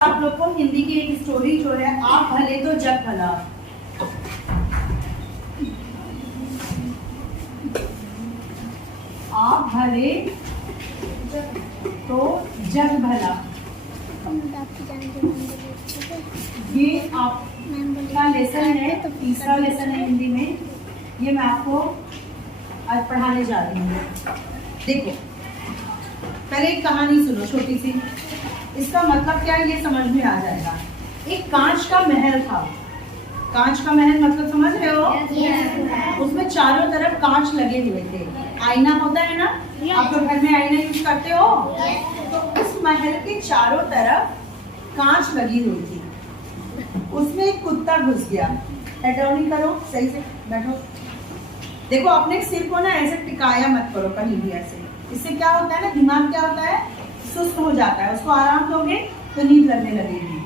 आप लोग को हिंदी की एक स्टोरी जो है आप भले तो जग भला। आप भले तो जग भला, ये आपका लेसन है, तो तीसरा लेसन है हिंदी में। ये मैं आपको आज पढ़ाने जा रही हूँ। देखो, पहले एक कहानी सुनो छोटी सी, इसका मतलब क्या है ये समझ में आ जाएगा। एक कांच का महल था। कांच का महल मतलब समझ रहे हो? उसमें चारों तरफ कांच लगे हुए थे। आईना होता है ना, आप लोग घर में आईना यूज करते हो? तो उस महल के चारों तरफ कांच लगी हुई थी। उसमें एक कुत्ता घुस गया। हेड डाउन करो, सही से बैठो। देखो, अपने सिर को ना ऐसे टिकाया मत करो कहीं भी ऐसे। इससे क्या होता है ना, दिमाग क्या होता है, सुस्त हो जाता है। उसको आराम दोगे तो नींद लगने लगेगी।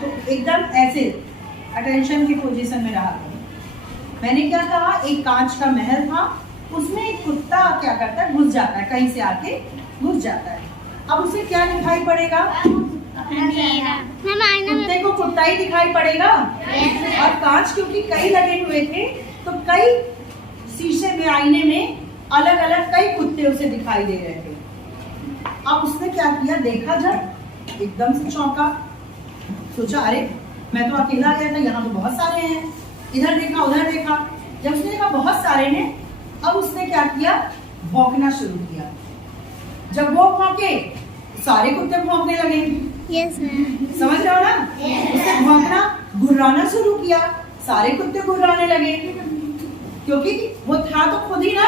तो एकदम ऐसे अटेंशन की पोजीशन में रहा करो। मैंने क्या कहा, एक कांच का महल था, उसमें एक कुत्ता क्या करता है, घुस जाता है, कहीं से आके घुस जाता है। अब उसे क्या दिखाई पड़ेगा? कुत्ते को कुत्ता ही दिखाई पड़ेगा। और कांच क्योंकि कई लगे हुए थे, तो कई शीशे में, आईने में अलग अलग कई कुत्ते उसे दिखाई दे रहे थे। अब उसने क्या किया, देखा जब एकदम से चौंका, सोचा अरे मैं तो अकेला गया था, यहाँ तो बहुत सारे हैं। इधर देखा उधर देखा, जब उसने देखा बहुत सारे हैं, अब उसने क्या किया, भौंकना शुरू किया। जब वो भौंके सारे कुत्ते भौंकने लगे। समझ रहे हो ना? उसने भौंकना, गुर्राना शुरू किया, सारे कुत्ते गुर्राने लगे। क्योंकि वो था तो खुद ही ना,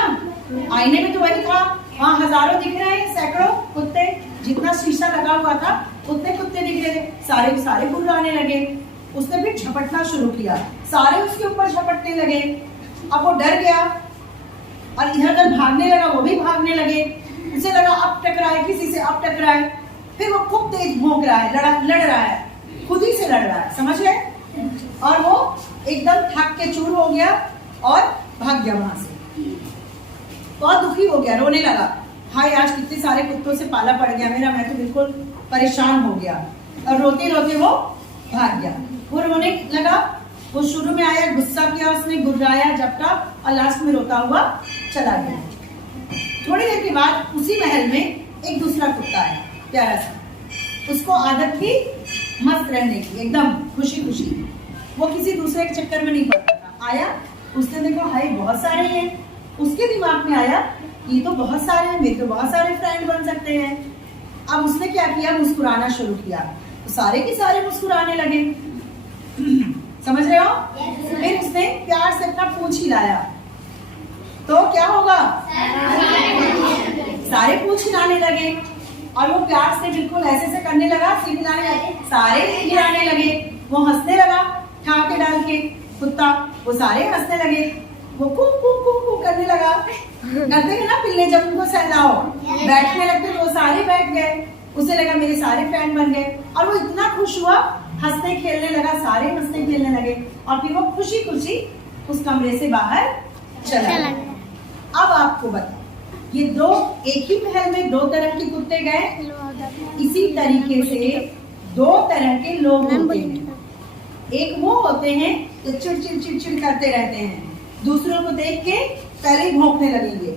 आईने में तो वही था, वहाँ हजारों दिख रहे हैं, सैकड़ों कुत्ते, जितना शीशा लगा हुआ था उतने कुत्ते दिख रहे थे, सारे सारे गुर्राने लगे। उसने फिर झपटना शुरू किया, सारे उसके ऊपर झपटने लगे। अब वो डर गया और इधर उधर भागने लगा, वो भी भागने लगे। उसे लगा अब टकराए किसी से, अब टकराए। फिर वो खूब तेज भौंक रहा है, लड़ रहा है, खुद ही से लड़ रहा है, समझ गए? और वो एकदम थक के चूर हो गया और भाग गया वहां से। बहुत दुखी हो गया, रोने लगा, हाय आज कितने सारे कुत्तों से पाला पड़ गया मेरा, मैं तो बिल्कुल परेशान हो गया। और रोते रोते वो भाग गया। वो रोने लगा, वो शुरू में आया, गुस्सा किया उसने, गुर्राया, झपटा और लास्ट में रोता हुआ चला गया। थोड़ी देर के बाद उसी महल में एक दूसरा कुत्ता आया, प्यारा सा। उसको आदत थी मस्त रहने की, एकदम खुशी खुशी। वो किसी दूसरे के चक्कर में नहीं पड़ता था। आया, उसने देखा हाय बहुत सारे हैं। उसके दिमाग में आया ये तो बहुत सारे हैं, मेरे तो बहुत सारे फ्रेंड बन सकते हैं। अब उसने क्या किया, मुस्कुराना शुरू किया, तो सारे के सारे मुस्कुराने लगे। समझ रहे हो? फिर उसने प्यार से अपना पूंछ हिलाया, तो क्या होगा, सारे पूंछ हिलाने लगे। और वो प्यार से बिल्कुल ऐसे से करने लगा, सिर हिलाने लगे, सारे हिलाने लगे। वो हंसने लगा, ठाके डाल के कुत्ता, वो सारे हंसने लगे। वो कू कू कू कू करने लगा, करते हैं ना पिल्ले जब उनको सहलाओ, बैठने लगते तो वो सारे बैठ गए। उसे लगा मेरे सारे फ्रेंड बन गए। और वो इतना खुश हुआ, हंसने खेलने लगा, सारे हंसने खेलने लगे। और फिर वो खुशी खुशी उस कमरे से बाहर चला गया। अब आपको बताओ, ये दो, एक ही महल में दो तरह के कुत्ते गए, इसी तरीके से दो तरह के लोग होते हैं। एक वो होते हैं जो चिड़चिड़ चिड़चिड़ करते रहते हैं, दूसरों को देख के पहले ही भौंकने लगेंगे,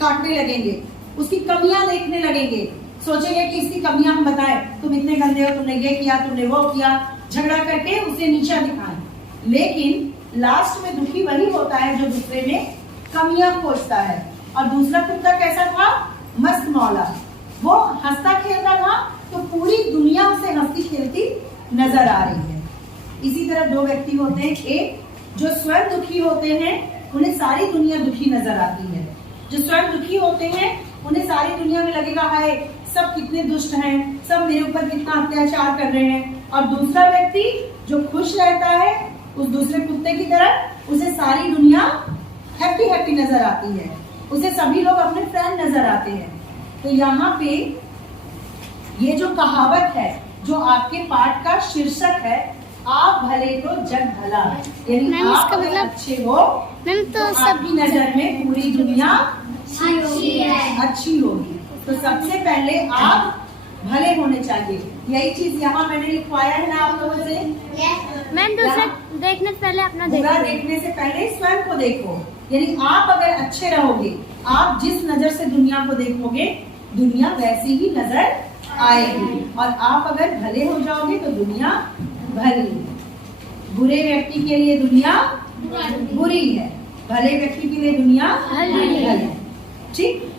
काटने लगेंगे, उसकी कमियां देखने लगेंगे, सोचेंगे कि इसकी कमियां हम बताएं, तुम इतने गंदे हो, तुमने ये किया, तुमने वो किया, झगड़ा करके उसे नीचा दिखाएं। लेकिन लास्ट में दुखी वही होता है जो दूसरे में कमियां खोजता है। और दूसरा कुत्ता कैसा था, मस्त मौला, वो हंसता खेलता था, तो पूरी दुनिया उसे हंसती खेलती नजर आ रही है। इसी तरह दो व्यक्ति होते हैं, एक जो स्वयं दुखी होते हैं, उन्हें सारी दुनिया दुखी नजर आती है। जो स्वयं दुखी होते हैं, उन्हें सारी दुनिया में लगेगा हाय सब कितने दुष्ट हैं, सब मेरे ऊपर कितना अत्याचार कर रहे हैं। और दूसरा व्यक्ति जो खुश रहता है, उस दूसरे कुत्ते की तरह, उसे सारी दुनिया हैप्पी हैप्पी नजर आती है, उसे सभी लोग अपने फ्रेंड नजर आते हैं। तो यहाँ पे ये जो कहावत है, जो आपके पाठ का शीर्षक है, आप भले तो जग भला, यानी आप अगर अच्छे हो तो आपकी नजर में पूरी दुनिया अच्छी होगी। तो सबसे पहले आप भले होने चाहिए। यही चीज यहाँ मैंने लिखवाया है ना आप लोगों से। मैम दूसरा देखने से पहले अपना बुरा देखने से पहले स्वयं को देखो। यानी आप अगर अच्छे रहोगे, आप जिस नजर से दुनिया को देखोगे, दुनिया वैसी ही नजर आएगी। और आप अगर भले हो जाओगे तो दुनिया भली। बुरे व्यक्ति के लिए दुनिया बुरी है, भले व्यक्ति के लिए दुनिया भली है। ठीक।